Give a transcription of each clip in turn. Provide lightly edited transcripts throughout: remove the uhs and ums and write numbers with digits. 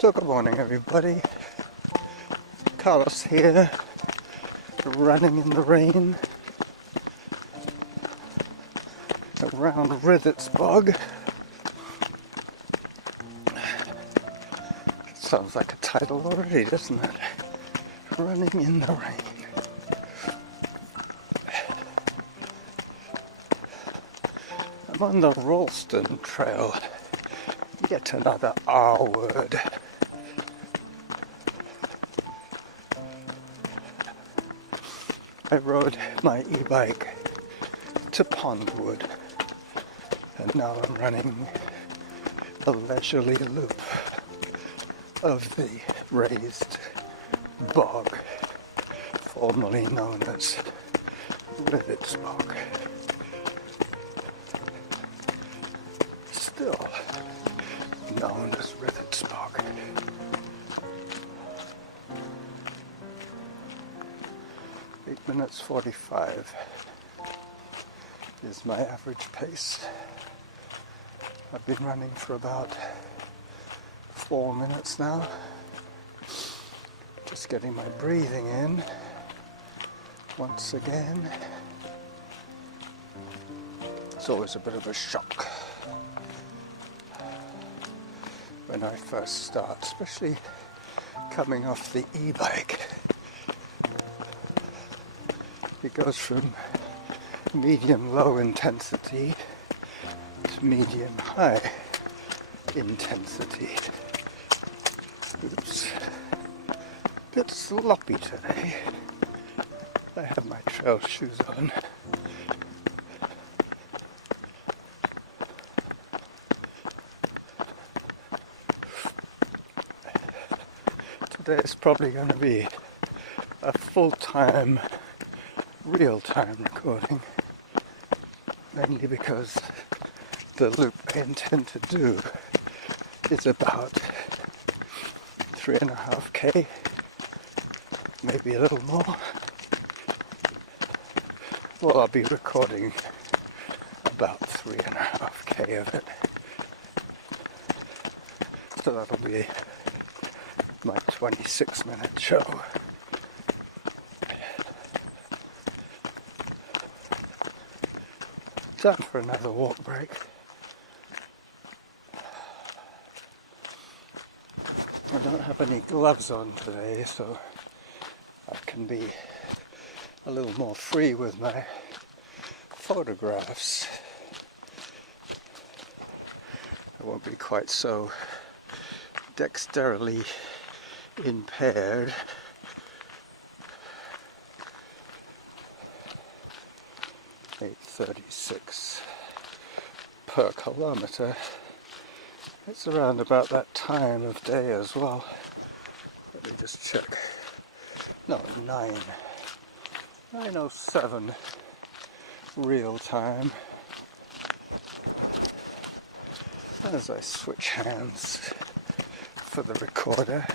So good morning everybody, Carlos here, running in the rain around Rithet's bog. Sounds like a title already, doesn't it? Running in the rain. I'm on the Rolston Trail, yet another R word. I rode my e-bike to Pondwood, and now I'm running a leisurely loop of the raised bog, formerly known as Rithet's bog. Still known as Rithet's bog. 8 minutes 45 is my average pace. I've been running for about 4 minutes now. Just getting my breathing in once again. It's always a bit of a shock when I first start, especially coming off the e-bike. It goes from medium low intensity to medium high intensity. Oops. Bit sloppy today. I have my trail shoes on. Today is probably going to be a full-time, real-time recording, mainly because the loop I intend to do is about 3.5k, maybe a little more. Well, I'll be recording about 3.5k of it, so that'll be my 26-minute show. Time for another walk break. I don't have any gloves on today, so I can be a little more free with my photographs. I won't be quite so dexterily impaired. $8.36 per kilometre. It's around about that time of day as well. Let me just check. No, 9:07 real time. As I switch hands for the recorder,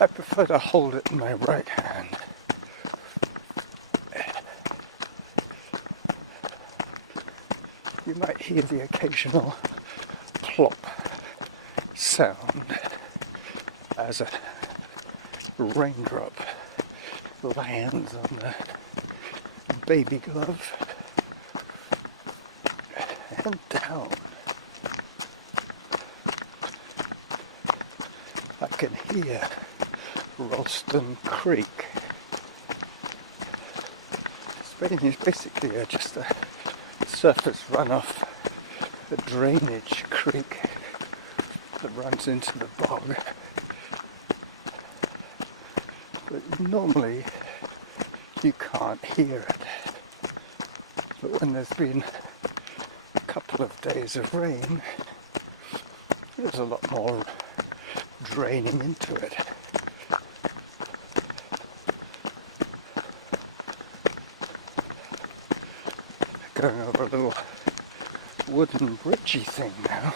I prefer to hold it in my right hand. You might hear the occasional plop sound as a raindrop lands on the baby glove and down. I can hear Rolston Creek. It's basically just a surface runoff, a drainage creek that runs into the bog. But normally you can't hear it. But when there's been a couple of days of rain, there's a lot more draining into it. Going over a little wooden bridgey thing now.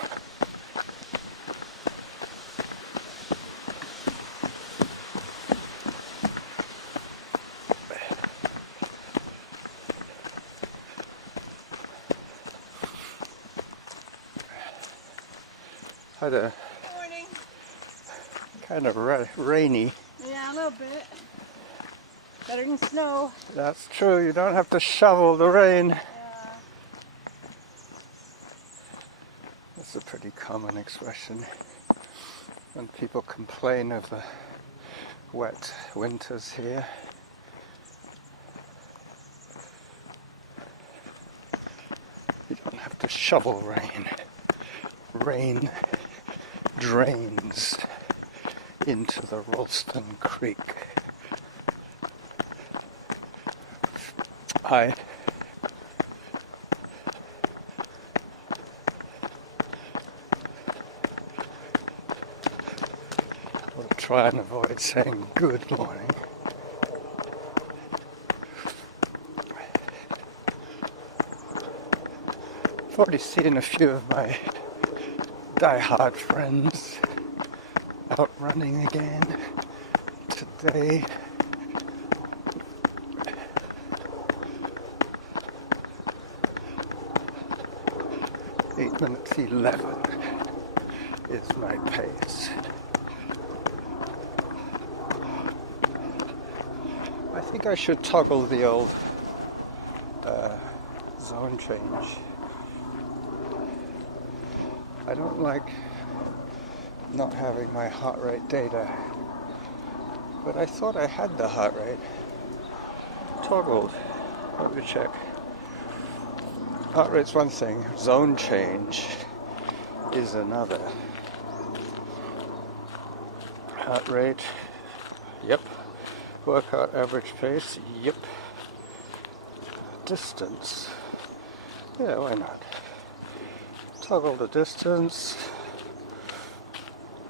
Had a Morning. kind of rainy. Yeah, a little bit. Better than snow. That's true, you don't have to shovel the rain. Yeah. That's a pretty common expression when people complain of the wet winters here. You don't have to shovel rain. Rain drains into the Rolston Creek. I will try and avoid saying good morning. I've already seen a few of my die-hard friends out running again today. Eight minutes 11 is my pace. I think I should toggle the old zone change. I don't like not having my heart rate data, but I thought I had the heart rate toggled. Let me check. Heart rate's one thing, zone change is another. Heart rate, yep. Workout average pace, yep. Distance, yeah, why not? Toggle the distance.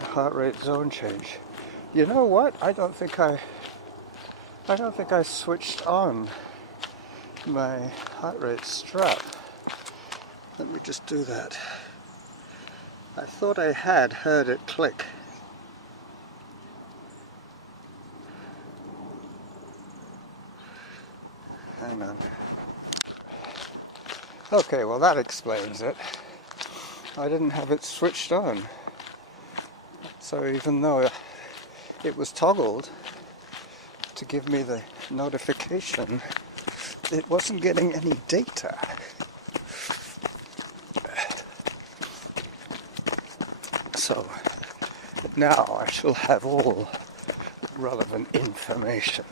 Heart rate zone change. You know what? I don't think I switched on my heart rate strap. Let me just do that. I thought I had heard it click. Hang on. Okay, well that explains it. I didn't have it switched on. So even though it was toggled to give me the notification, it wasn't getting any data. So now I shall have all relevant information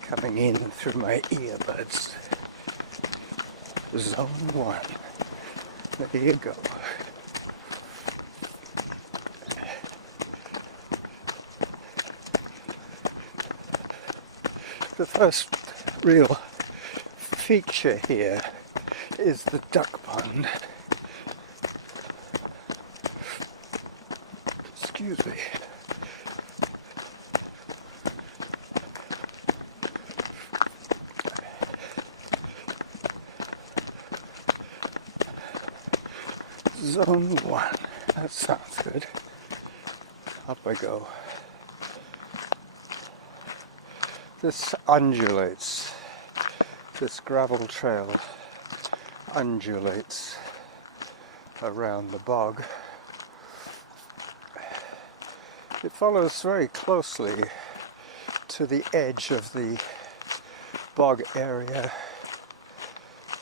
coming in through my earbuds. Zone 1. There you go. The first real feature here is the duck pond. Excuse me. Zone 1. That sounds good. Up I go. This undulates. This gravel trail undulates around the bog. It follows very closely to the edge of the bog area.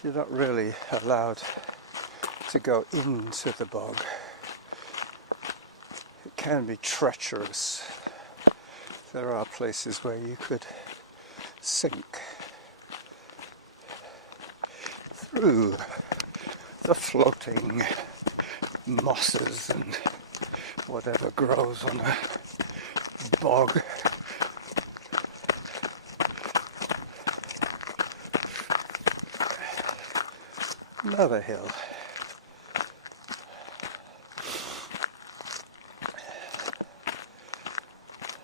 You're not really allowed to go into the bog. It can be treacherous. There are places where you could sink through the floating mosses and whatever grows on a bog. Another hill.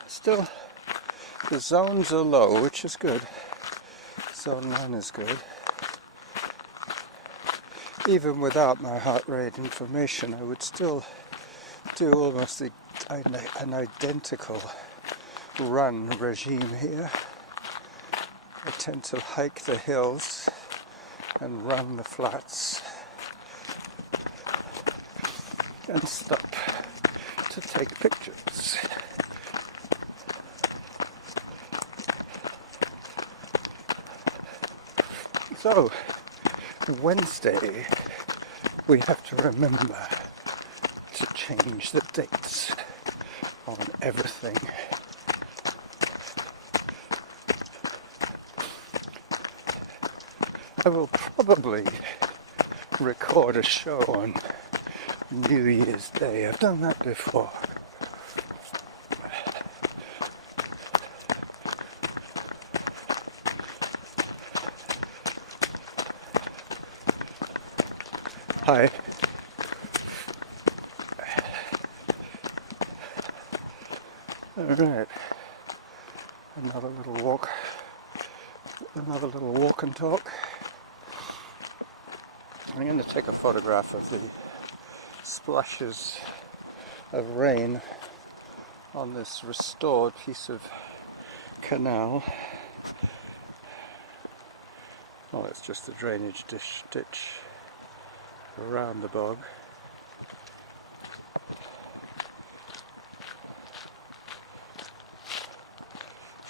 Still, the zones are low, which is good. Zone 1 is good. Even without my heart rate information, I would still do almost an identical run regime here. I tend to hike the hills and run the flats and stop to take pictures. So, Wednesday, we have to remember to change the dates on everything. I will probably record a show on New Year's Day. I've done that before. Hi. Alright. Another little walk and talk. I'm going to take a photograph of the splashes of rain on this restored piece of canal. Well, it's just a drainage ditch around the bog.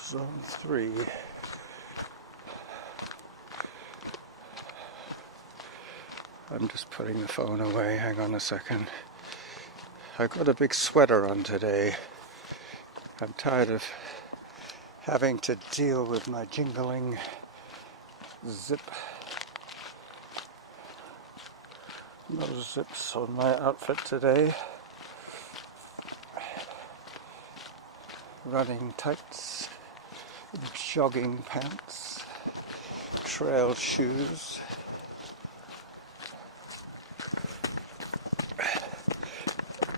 Zone 3. I'm just putting the phone away, hang on a second. I've got a big sweater on today. I'm tired of having to deal with my jingling zip. No zips on my outfit today. Running tights, jogging pants, trail shoes.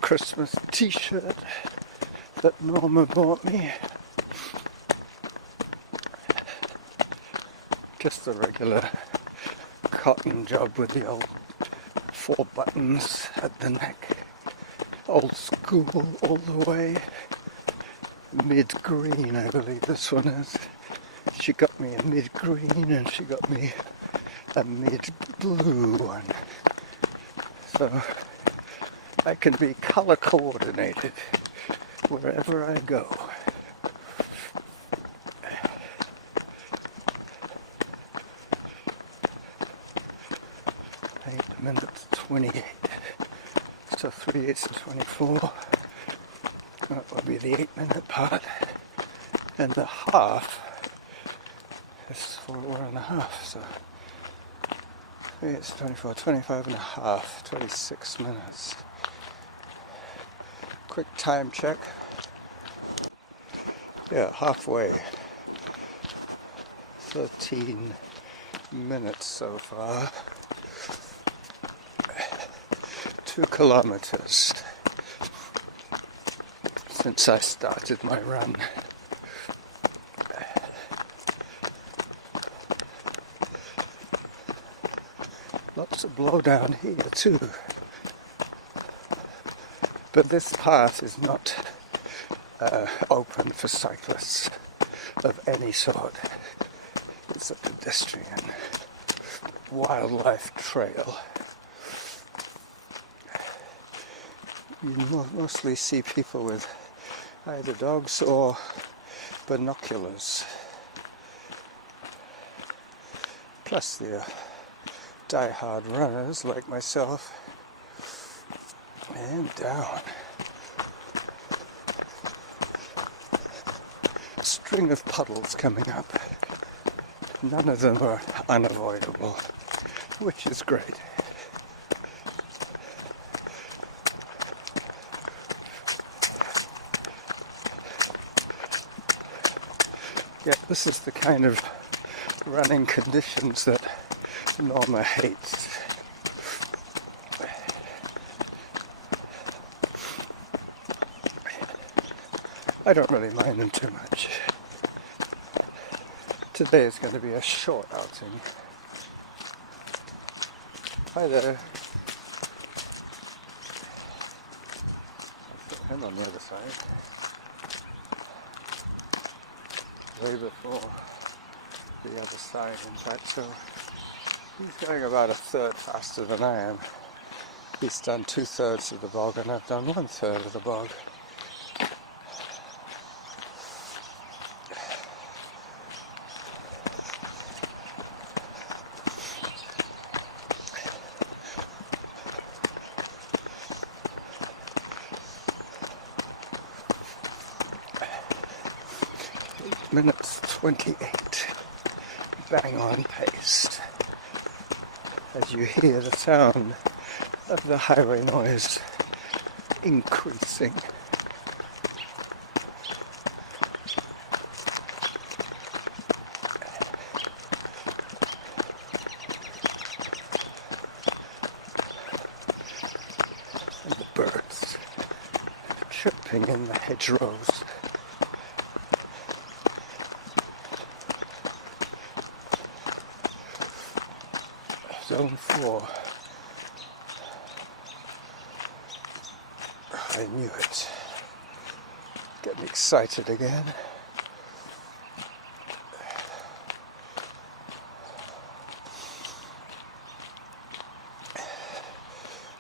Christmas t-shirt that Norma bought me. Just a regular cotton job with the old 4 buttons at the neck. Old school all the way. Mid-green, I believe this one is. She got me a mid-green and she got me a mid-blue one. So I can be color coordinated wherever I go. Minutes 28. So 3/8 of 24. That will be the 8-minute part. And the half is 4.5. So 3/8 of 24, 25 and a half, 26 minutes. Quick time check. Yeah, halfway. 13 minutes so far. 2 kilometers since I started my run. Lots of blowdown here too. But this path is not open for cyclists of any sort. It's a pedestrian wildlife trail. You mostly see people with either dogs or binoculars. Plus the die-hard runners like myself. And down. String of puddles coming up. None of them are unavoidable, which is great. Yeah, this is the kind of running conditions that Norma hates. I don't really mind them too much. Today is going to be a short outing. Hi there. I'll put him on the other side. Way before the other side, in fact, so he's going about 1/3 faster than I am. He's done 2/3 of the bog and I've done 1/3 of the bog. 28. Bang on pace. As you hear the sound of the highway noise increasing. And the birds chirping in the hedgerows. Zone 4. I knew it. Getting excited again.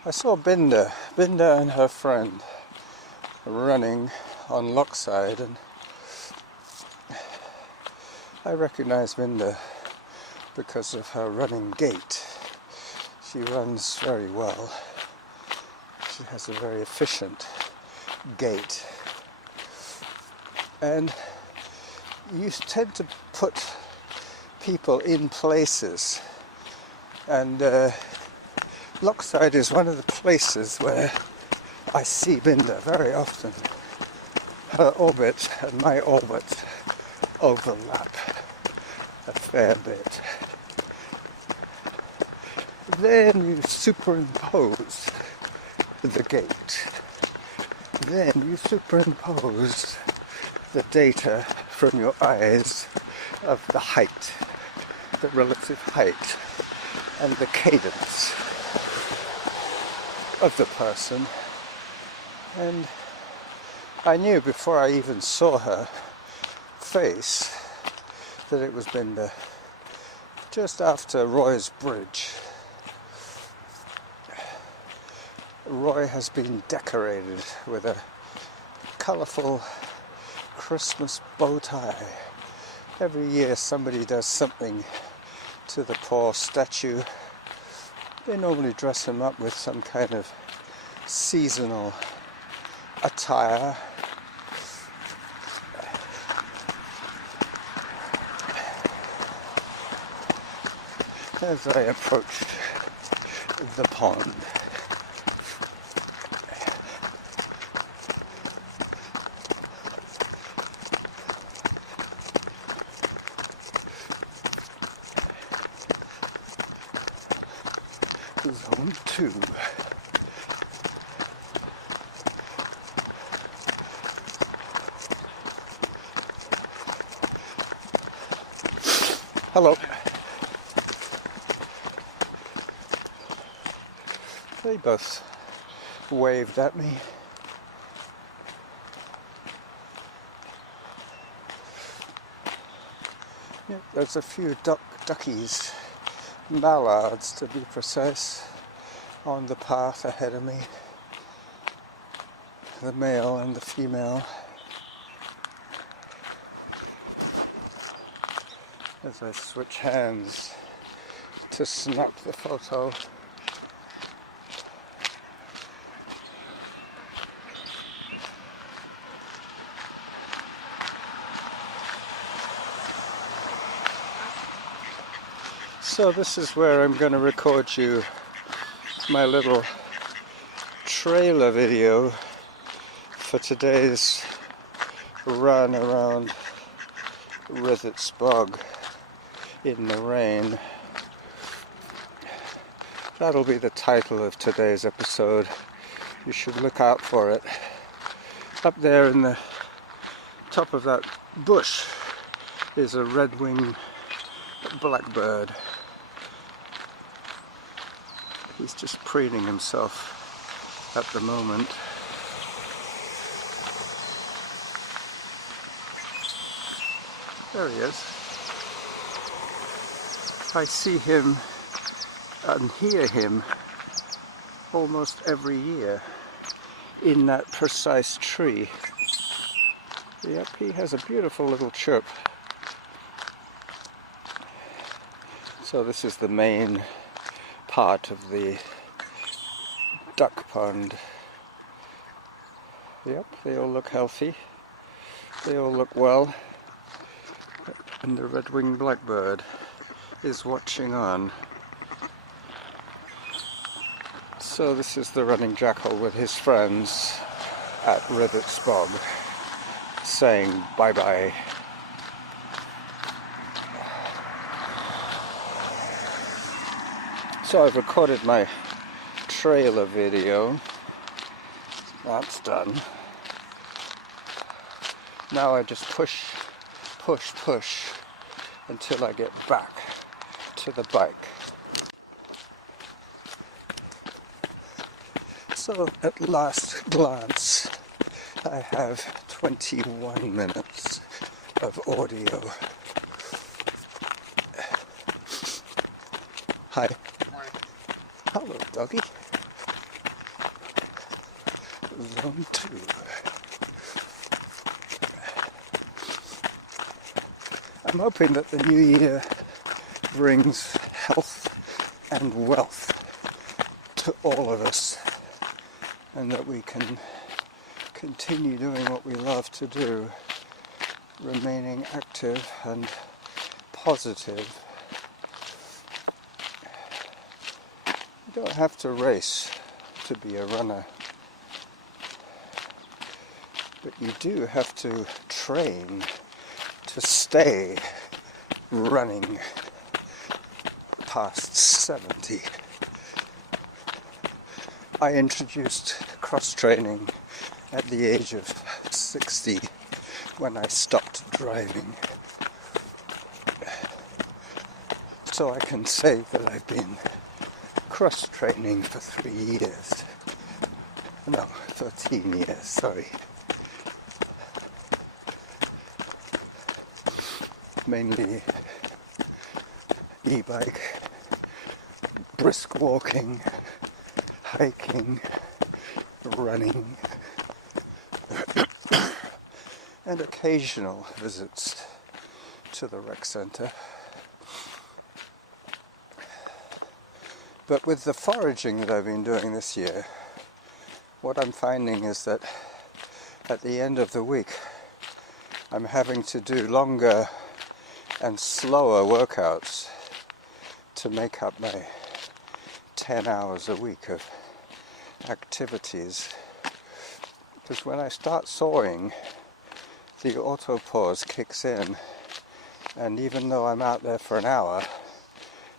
I saw Binda and her friend running on Lochside, and I recognize Binda because of her running gait. She runs very well. She has a very efficient gait. And you tend to put people in places, and Lochside is one of the places where I see Binda very often. Her orbit and my orbit overlap a fair bit. Then you superimpose the gait. Then you superimpose the data from your eyes of the height, the relative height, and the cadence of the person. And I knew before I even saw her face that it was Binda. Just after Roy's Bridge, Roy has been decorated with a colourful Christmas bow tie. Every year somebody does something to the poor statue. They normally dress him up with some kind of seasonal attire. As I approached the pond, Zone 2. Hello. They both waved at me. Yeah, there's a few duckies, mallards to be precise, on the path ahead of me. The male and the female. As I switch hands to snap the photo. So this is where I'm going to record you my little trailer video for today's run around Rithet's bog in the rain. That'll be the title of today's episode. You should look out for it. Up there in the top of that bush is a red-winged blackbird. He's just preening himself at the moment. There he is. I see him and hear him almost every year in that precise tree. Yep, he has a beautiful little chirp. So this is the main part of the duck pond. Yep, they all look healthy. They all look well. And the red-winged blackbird is watching on. So this is the Running Jackal with his friends at Rithet's bog, saying bye-bye. So I've recorded my trailer video. That's done. Now I just push until I get back to the bike. So at last glance, I have 21 minutes of audio. Hi. Morning. Hello, doggy. Zone 2. I'm hoping that the new year brings health and wealth to all of us, and that we can continue doing what we love to do, remaining active and positive. You don't have to race to be a runner, but you do have to train to stay running past 70. I introduced cross-training at the age of 60 when I stopped driving. So I can say that I've been cross-training for 3 years. No, 13 years, sorry. Mainly e-bike, brisk walking, hiking, running, and occasional visits to the rec centre. But with the foraging that I've been doing this year, what I'm finding is that at the end of the week I'm having to do longer and slower workouts to make up my 10 hours a week of activities. Because when I start sawing, the auto pause kicks in, and even though I'm out there for an hour,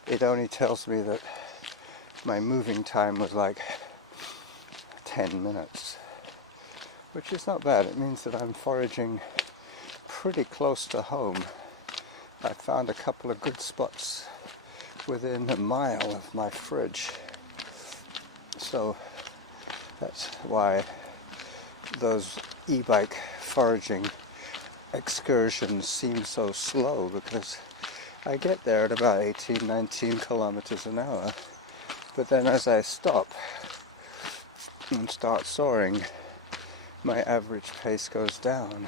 it only tells me that my moving time was like 10 minutes, which is not bad. It means that I'm foraging pretty close to home. I found a couple of good spots within a mile of my fridge. So that's why those e-bike foraging excursions seem so slow, because I get there at about 18-19 kilometers an hour, but then as I stop and start soaring, my average pace goes down.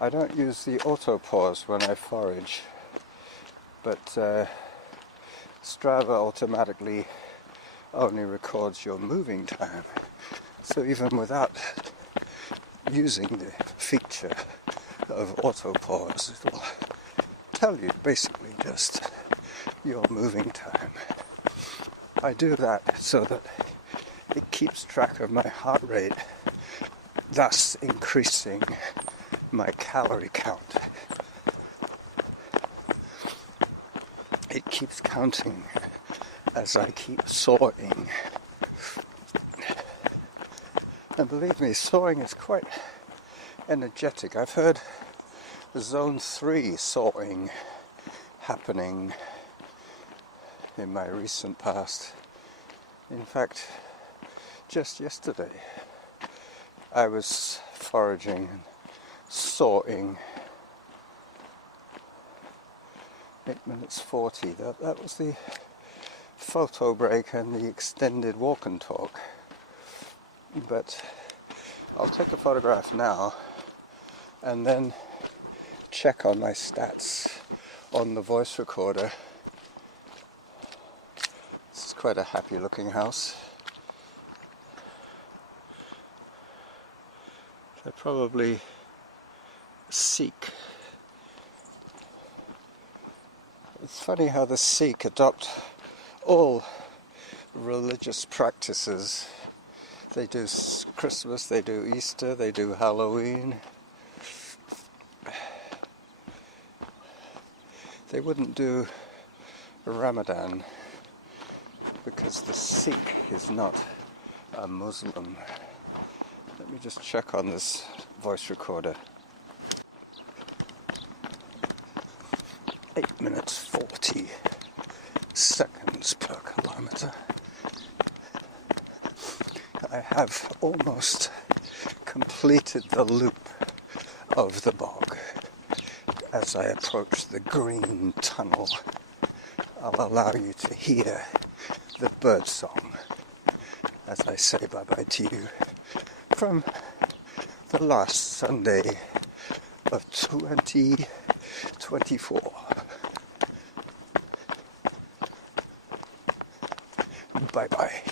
I don't use the auto pause when I forage, but Strava automatically only records your moving time. So even without using the feature of auto pause, it will tell you basically just your moving time. I do that so that it keeps track of my heart rate, thus increasing my calorie count. It keeps counting as I keep soaring. And believe me, soaring is quite energetic. I've heard zone 3 soaring happening in my recent past. In fact, just yesterday I was foraging and soaring 8 minutes 40. That was the photo break and the extended walk and talk. But I'll take a photograph now and then check on my stats on the voice recorder. This is quite a happy looking house. I probably Sikh. It's funny how the Sikh adopt all religious practices. They do Christmas, they do Easter, they do Halloween. They wouldn't do Ramadan because the Sikh is not a Muslim. Let me just check on this voice recorder. 8 minutes 40 seconds per kilometer. I have almost completed the loop of the bog. As I approach the green tunnel, I'll allow you to hear the bird song as I say bye-bye to you from the last Sunday of 2024. Bye-bye.